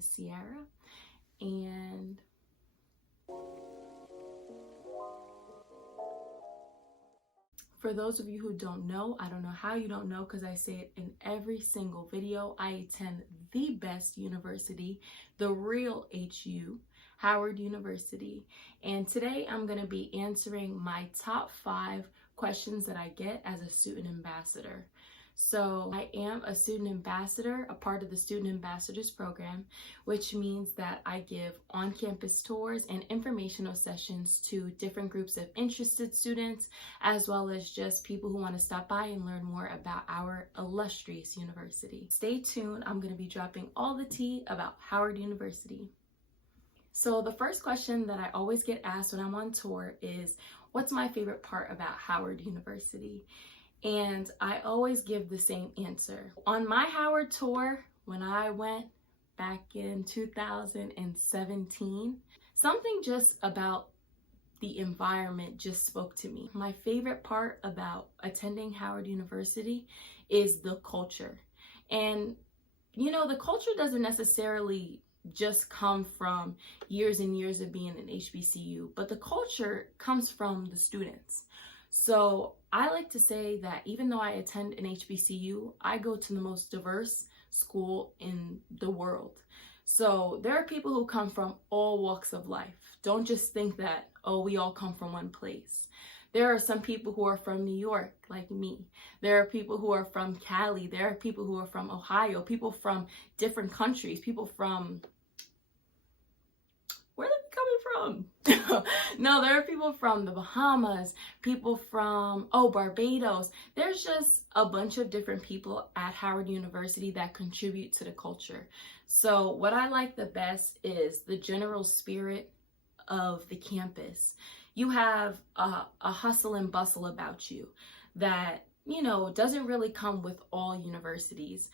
is Ciara, and for those of you who don't know, I don't know how you don't know because I say it in every single video, I attend the best university, the real HU, Howard University. And today I'm going to be answering my top 5 questions that I get as a student ambassador. So I am a student ambassador, a part of the Student Ambassadors Program, which means that I give on-campus tours and informational sessions to different groups of interested students, as well as just people who want to stop by and learn more about our illustrious university. Stay tuned, I'm going to be dropping all the tea about Howard University. So the first question that I always get asked when I'm on tour is, what's my favorite part about Howard University? And I always give the same answer. On my Howard tour, when I went back in 2017, something just about the environment just spoke to me. My favorite part about attending Howard University is the culture. And you know, the culture doesn't necessarily just come from years and years of being an HBCU, but the culture comes from the students. So I like to say that even though I attend an HBCU, I go to the most diverse school in the world. So there are people who come from all walks of life. Don't just think that, oh, we all come from one place. There are some people who are from New York, like me. There are people who are from Cali. There are people who are from Ohio, people from different countries, people from... where are they coming from? No, there are people from the Bahamas, people from, Barbados. There's just a bunch of different people at Howard University that contribute to the culture. So what I like the best is the general spirit of the campus. You have a hustle and bustle about you that, you know, doesn't really come with all universities.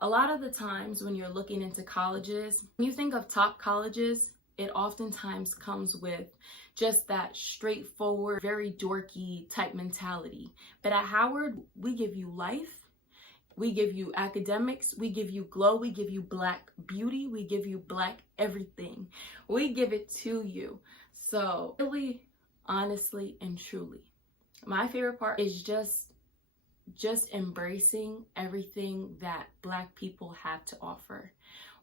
A lot of the times when you're looking into colleges, when you think of top colleges, it oftentimes comes with just that straightforward, very dorky type mentality. But at Howard, we give you life, we give you academics, we give you glow, we give you Black beauty, we give you Black everything. We give it to you. So really, honestly, and truly, my favorite part is just embracing everything that Black people have to offer,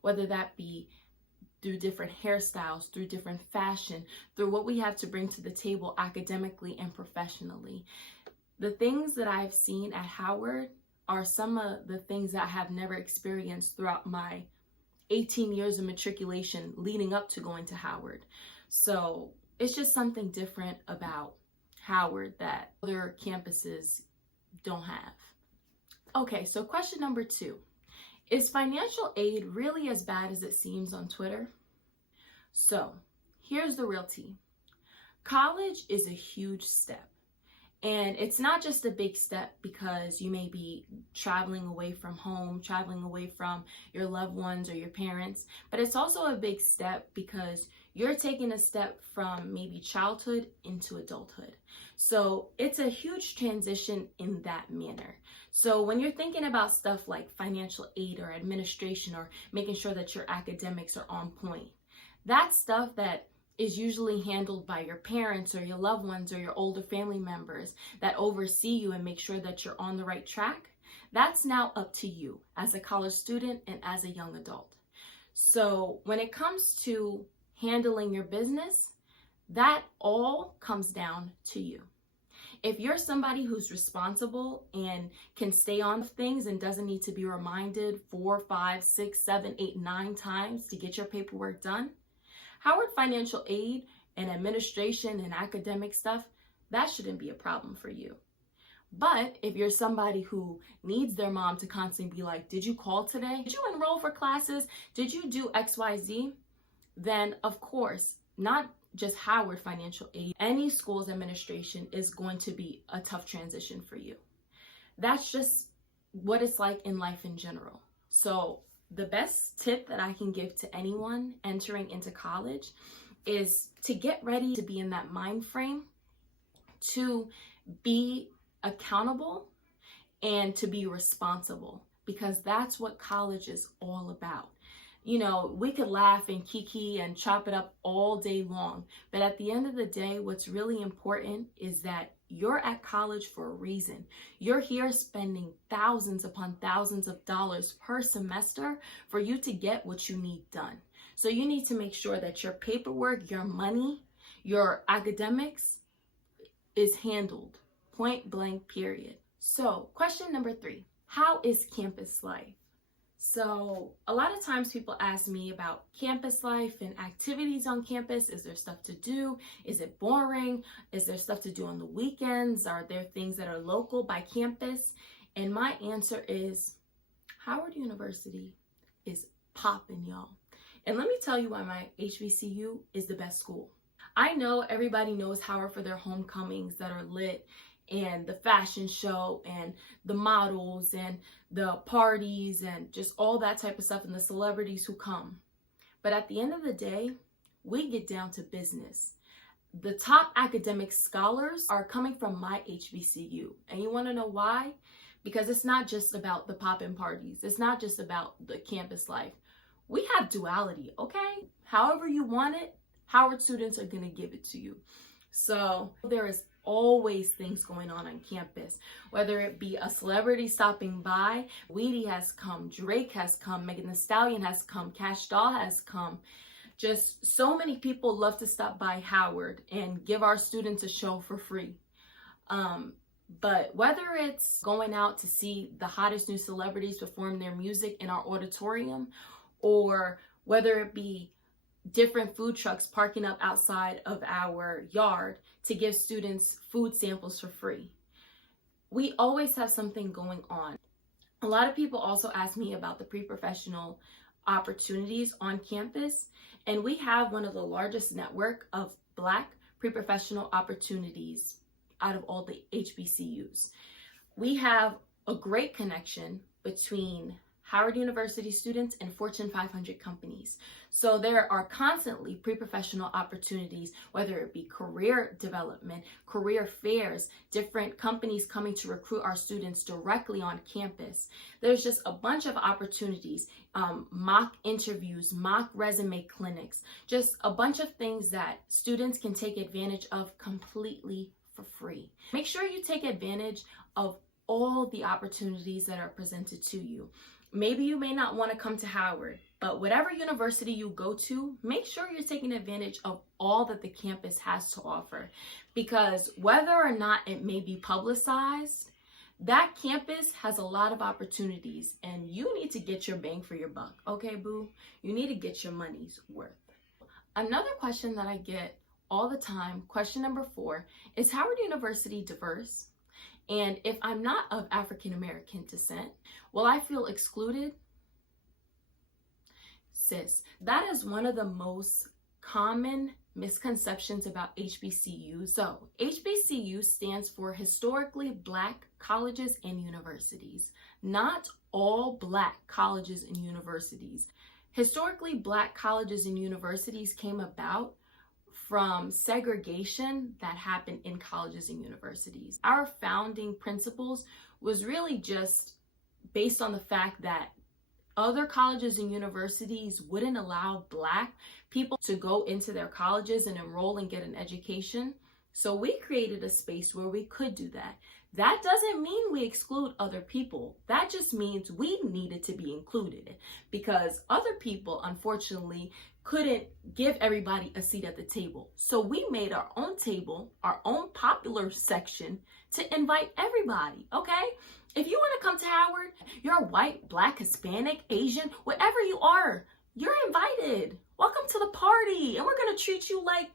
whether that be through different hairstyles, through different fashion, through what we have to bring to the table academically and professionally. The things that I've seen at Howard are some of the things that I have never experienced throughout my 18 years of matriculation leading up to going to Howard. So it's just something different about Howard that other campuses don't have. Okay, so question number 2. Is financial aid really as bad as it seems on Twitter? So, here's the real tea. College is a huge step. And it's not just a big step because you may be traveling away from home, traveling away from your loved ones or your parents, but it's also a big step because you're taking a step from maybe childhood into adulthood. So it's a huge transition in that manner. So when you're thinking about stuff like financial aid or administration or making sure that your academics are on point, that's stuff that is usually handled by your parents or your loved ones or your older family members that oversee you and make sure that you're on the right track. That's now up to you as a college student and as a young adult. So when it comes to handling your business, that all comes down to you. If you're somebody who's responsible and can stay on things and doesn't need to be reminded 4, 5, 6, 7, 8, 9 times to get your paperwork done, Howard financial aid and administration and academic stuff, that shouldn't be a problem for you. But if you're somebody who needs their mom to constantly be like, did you call today? Did you enroll for classes? Did you do XYZ? Then of course, not just Howard financial aid, any school's administration is going to be a tough transition for you. That's just what it's like in life in general. So the best tip that I can give to anyone entering into college is to get ready to be in that mind frame, to be accountable and to be responsible, because that's what college is all about. You know, we could laugh and kiki and chop it up all day long. But at the end of the day, what's really important is that you're at college for a reason. You're here spending thousands upon thousands of dollars per semester for you to get what you need done. So you need to make sure that your paperwork, your money, your academics is handled. Point blank, period. So question number 3, how is campus life? So a lot of times people ask me about campus life and activities on campus. Is there stuff to do? Is it boring? Is there stuff to do on the weekends? Are there things that are local by campus? And my answer is Howard University is popping, y'all. And let me tell you why my HBCU is the best school. I know everybody knows Howard for their homecomings that are lit, and the fashion show and the models and the parties and just all that type of stuff and the celebrities who come. But at the end of the day, we get down to business. The top academic scholars are coming from my HBCU. And you want to know why? Because it's not just about the pop-in parties. It's not just about the campus life. We have duality, okay? However you want it, Howard students are going to give it to you. So there is always things going on campus, whether it be a celebrity stopping by. Weedy has come, Drake has come, Megan Thee Stallion has come, Cash Doll has come. Just so many people love to stop by Howard and give our students a show for free. But whether it's going out to see the hottest new celebrities perform their music in our auditorium, or whether it be different food trucks parking up outside of our yard to give students food samples for free, we always have something going on. A lot of people also ask me about the pre-professional opportunities on campus, and we have one of the largest network of Black pre-professional opportunities out of all the HBCUs. We have a great connection between Howard University students and Fortune 500 companies. So there are constantly pre-professional opportunities, whether it be career development, career fairs, different companies coming to recruit our students directly on campus. There's just a bunch of opportunities, mock interviews, mock resume clinics, just a bunch of things that students can take advantage of completely for free. Make sure you take advantage of all the opportunities that are presented to you. Maybe you may not want to come to Howard, but whatever university you go to, make sure you're taking advantage of all that the campus has to offer. Because whether or not it may be publicized, that campus has a lot of opportunities, and you need to get your bang for your buck. Okay, boo? You need to get your money's worth. Another question that I get all the time, question number 4, is Howard University diverse? And if I'm not of African American descent, will I feel excluded? Sis, that is one of the most common misconceptions about HBCUs. So HBCU stands for Historically Black Colleges and Universities, not all Black colleges and universities. Historically Black colleges and universities came about from segregation that happened in colleges and universities. Our founding principles was really just based on the fact that other colleges and universities wouldn't allow Black people to go into their colleges and enroll and get an education. So we created a space where we could do that. That doesn't mean we exclude other people. That just means we needed to be included, because other people, unfortunately, couldn't give everybody a seat at the table. So we made our own table, our own popular section to invite everybody, okay? If you want to come to Howard, you're white, Black, Hispanic, Asian, whatever you are, you're invited. Welcome to the party, and we're going to treat you like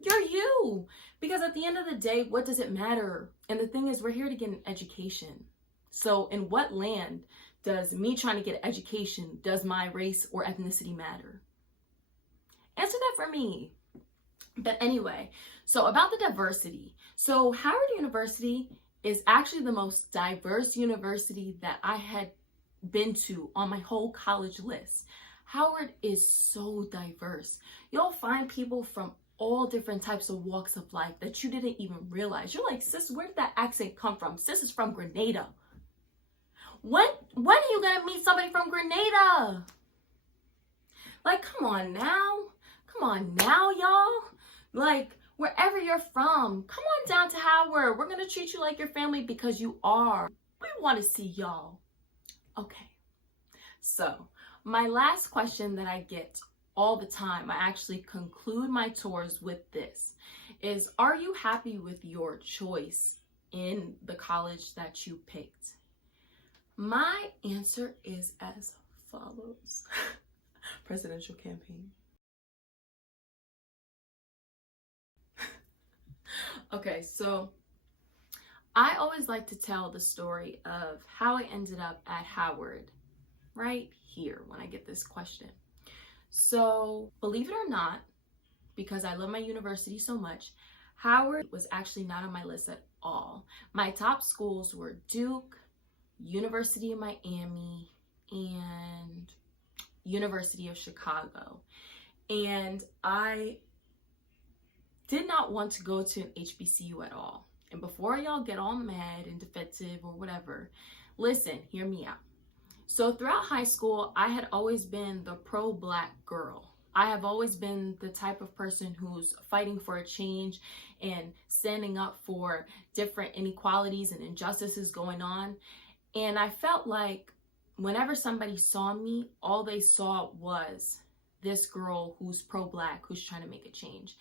you're you. Because at the end of the day, what does it matter? And the thing is, we're here to get an education. So in what land does me trying to get an education, does my race or ethnicity matter? Answer that for me. But anyway, so about the diversity. So Howard University is actually the most diverse university that I had been to on my whole college list. Howard is so diverse. You'll find people from all different types of walks of life that you didn't even realize. You're like, sis, where did that accent come from? Sis is from Grenada. When are you gonna meet somebody from Grenada? Come on now. Come on now, y'all. Like, wherever you're from, come on down to Howard. We're going to treat you like your family because you are. We want to see y'all. Okay. So, my last question that I get all the time, I actually conclude my tours with this, is, are you happy with your choice in the college that you picked? My answer is as follows. Presidential campaign. Okay, so I always like to tell the story of how I ended up at Howard right here when I get this question. So, believe it or not, because I love my university so much, Howard was actually not on my list at all. My top schools were Duke, University of Miami, and University of Chicago. And I did not want to go to an HBCU at all. And before y'all get all mad and defensive or whatever, listen, hear me out. So throughout high school, I had always been the pro-Black girl. I have always been the type of person who's fighting for a change and standing up for different inequalities and injustices going on. And I felt like whenever somebody saw me, all they saw was this girl who's pro-Black, who's trying to make a change.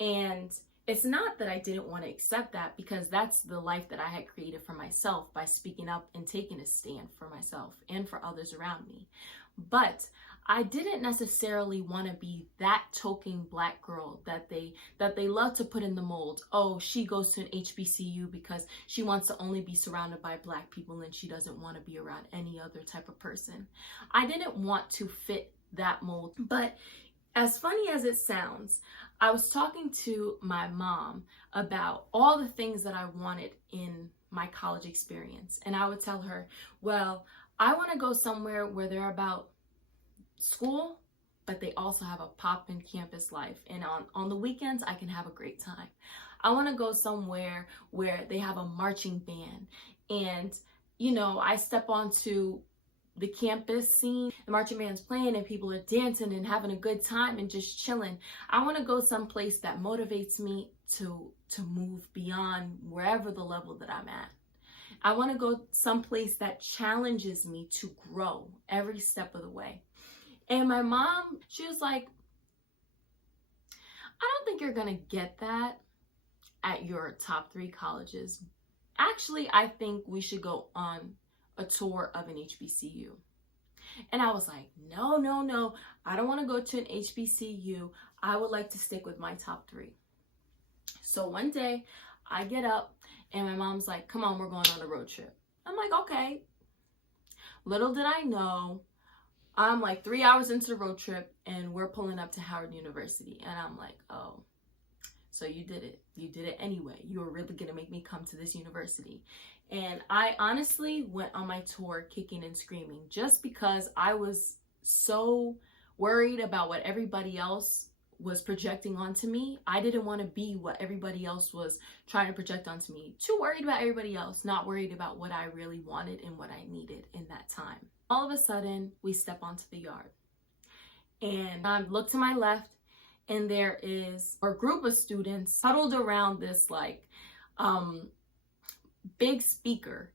And it's not that I didn't want to accept that, because that's the life that I had created for myself by speaking up and taking a stand for myself and for others around me. But I didn't necessarily want to be that token Black girl that they love to put in the mold. Oh, she goes to an HBCU because she wants to only be surrounded by Black people and she doesn't want to be around any other type of person. I didn't want to fit that mold. But as funny as it sounds, I was talking to my mom about all the things that I wanted in my college experience. And I would tell her, well, I want to go somewhere where they're about school, but they also have a poppin' campus life. And on the weekends, I can have a great time. I want to go somewhere where they have a marching band. And, you know, I step onto the campus scene, the marching band's playing and people are dancing and having a good time and just chilling. I want to go someplace that motivates me to move beyond wherever the level that I'm at. I want to go someplace that challenges me to grow every step of the way. And my mom, she was like, I don't think you're going to get that at your top 3 colleges. Actually, I think we should go on a tour of an HBCU. And I was like, no, I don't want to go to an HBCU. I would like to stick with my top 3. So one day I get up and my mom's like, come on, we're going on a road trip. I'm like, okay. Little did I know, I'm like 3 hours into the road trip and we're pulling up to Howard University. And I'm like, oh, so you did it. You did it anyway. You were really going to make me come to this university. And I honestly went on my tour kicking and screaming just because I was so worried about what everybody else was projecting onto me. I didn't want to be what everybody else was trying to project onto me. Too worried about everybody else, not worried about what I really wanted and what I needed in that time. All of a sudden, we step onto the yard. And I look to my left, and there is a group of students huddled around this big speaker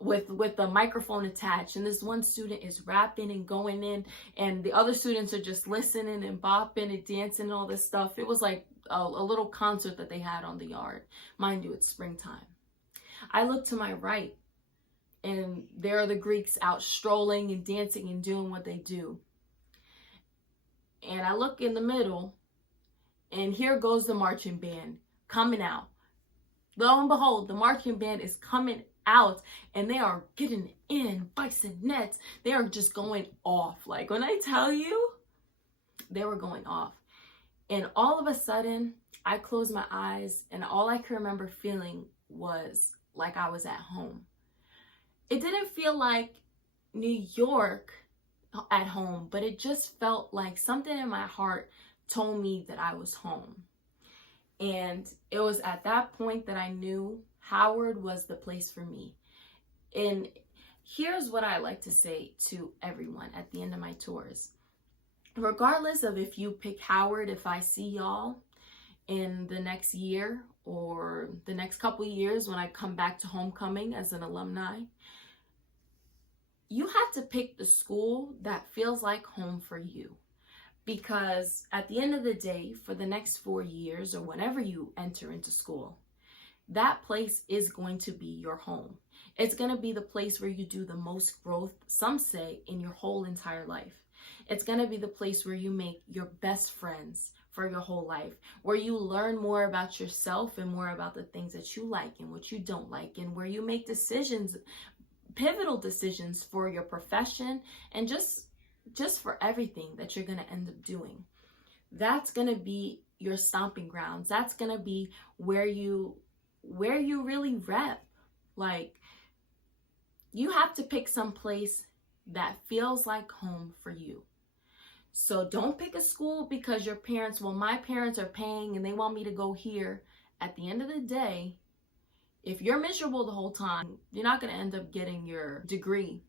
with a microphone attached, and this one student is rapping and going in, and the other students are just listening and bopping and dancing and all this stuff. It was like a little concert that they had on the yard. Mind you, it's springtime. I look to my right, and there are the Greeks out strolling and dancing and doing what they do. And I look in the middle, and here goes the marching band coming out. Lo and behold, the marching band is coming out, and they are getting in bassinets. They are just going off. Like, when I tell you, they were going off. And all of a sudden, I closed my eyes, and all I can remember feeling was like I was at home. It didn't feel like New York at home, but it just felt like something in my heart told me that I was home. And it was at that point that I knew Howard was the place for me. And here's what I like to say to everyone at the end of my tours. regardless of if you pick Howard, if I see y'all in the next year or the next couple years when I come back to homecoming as an alumni, you have to pick the school that feels like home for you. Because at the end of the day, for the next 4 years or whenever you enter into school, that place is going to be your home. It's going to be the place where you do the most growth, some say, in your whole entire life. It's going to be the place where you make your best friends for your whole life, where you learn more about yourself and more about the things that you like and what you don't like, and where you make decisions, pivotal decisions for your profession and just for everything that you're going to end up doing. That's going to be your stomping grounds. That's going to be where you really rep. Like, you have to pick some place that feels like home for you. So don't pick a school because your parents, well, my parents are paying and they want me to go here. At the end of the day, if you're miserable the whole time, you're not going to end up getting your degree.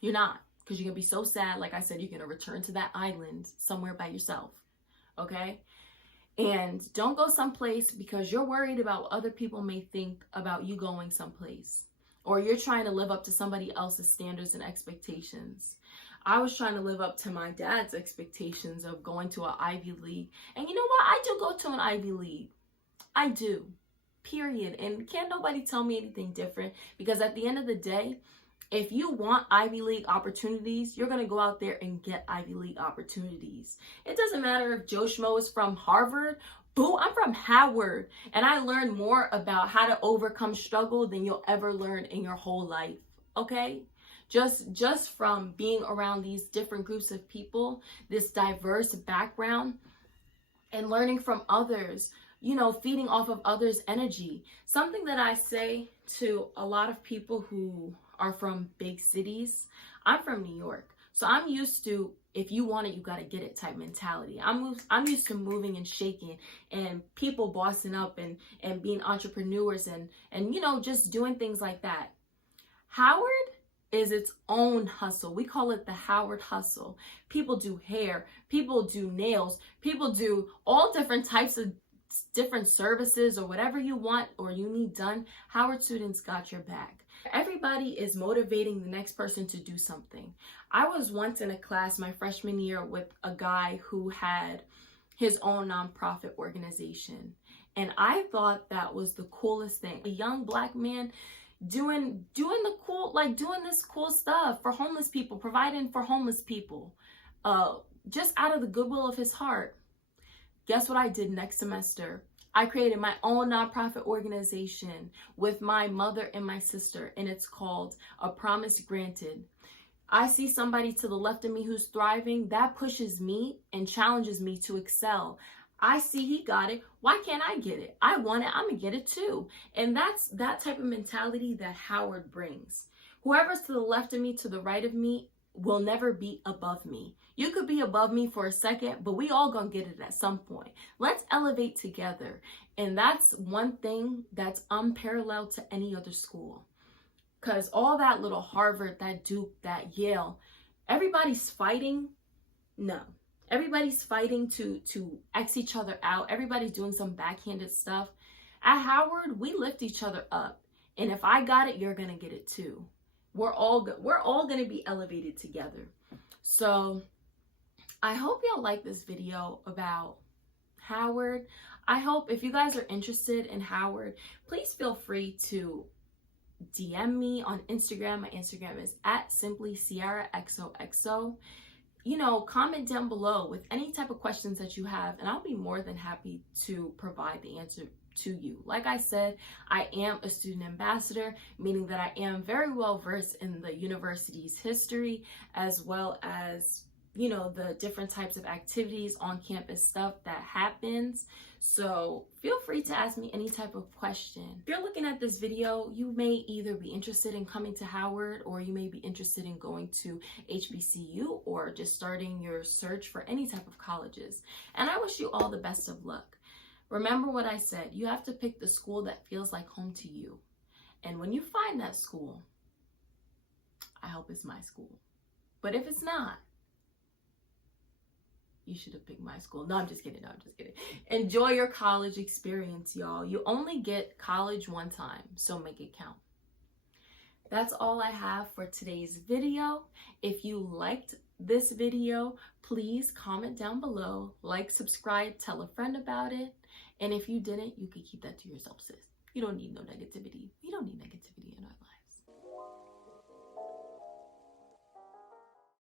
You're not, because you're going to be so sad. Like I said, you're going to return to that island somewhere by yourself. Okay? And don't go someplace because you're worried about what other people may think about you going someplace. Or you're trying to live up to somebody else's standards and expectations. I was trying to live up to my dad's expectations of going to an Ivy League. And you know what? I do go to an Ivy League. I do. Period. And can't nobody tell me anything different. Because at the end of the day, if you want Ivy League opportunities, you're going to go out there and get Ivy League opportunities. It doesn't matter if Joe Schmo is from Harvard. Boo, I'm from Howard. And I learned more about how to overcome struggle than you'll ever learn in your whole life. Okay? Just from being around these different groups of people, this diverse background, and learning from others, you know, feeding off of others' energy. Something that I say to a lot of people who are from big cities, I'm from New York. So I'm used to, if you want it, you got to get it type mentality. I'm used to moving and shaking and people bossing up and being entrepreneurs and, you know, just doing things like that. Howard is its own hustle. We call it the Howard hustle. People do hair, people do nails, people do all different types of different services or whatever you want or you need done. Howard students got your back. Everybody is motivating the next person to do something. I was once in a class my freshman year with a guy who had his own nonprofit organization. And I thought that was the coolest thing. A young black man doing this cool stuff for homeless people, providing for homeless people, just out of the goodwill of his heart. Guess what I did next semester? I created my own nonprofit organization with my mother and my sister, and it's called A Promise Granted. I see somebody to the left of me who's thriving. That pushes me and challenges me to excel. I see he got it. Why can't I get it? I want it. I'm going to get it too. And that's that type of mentality that Howard brings. Whoever's to the left of me, to the right of me, will never be above me. You could be above me for a second, but we all gonna get it at some point. Let's elevate together. And that's one thing that's unparalleled to any other school. Because all that little Harvard, that Duke, that Yale, everybody's fighting. No. Everybody's fighting to X each other out. Everybody's doing some backhanded stuff. At Howard, we lift each other up. And if I got it, you're gonna get it too. We're all going to be elevated together. So I hope y'all like this video about Howard. I hope if you guys are interested in Howard, please feel free to DM me on Instagram. My Instagram is @simplyciara XOXO. You know, comment down below with any type of questions that you have, and I'll be more than happy to provide the answer to you. Like I said, I am a student ambassador, meaning that I am very well versed in the university's history, as well as, you know, the different types of activities, on campus stuff that happens. So feel free to ask me any type of question. If you're looking at this video, you may either be interested in coming to Howard, or you may be interested in going to HBCU, or just starting your search for any type of colleges. And I wish you all the best of luck. Remember what I said, you have to pick the school that feels like home to you. And when you find that school, I hope it's my school. But if it's not, you should have picked my school. No, I'm just kidding. No, I'm just kidding. Enjoy your college experience, y'all. You only get college one time, so make it count. That's all I have for today's video. If you liked this video, please comment down below, like, subscribe, tell a friend about it. And if you didn't, you could keep that to yourself, sis. You don't need no negativity. We don't need negativity in our lives.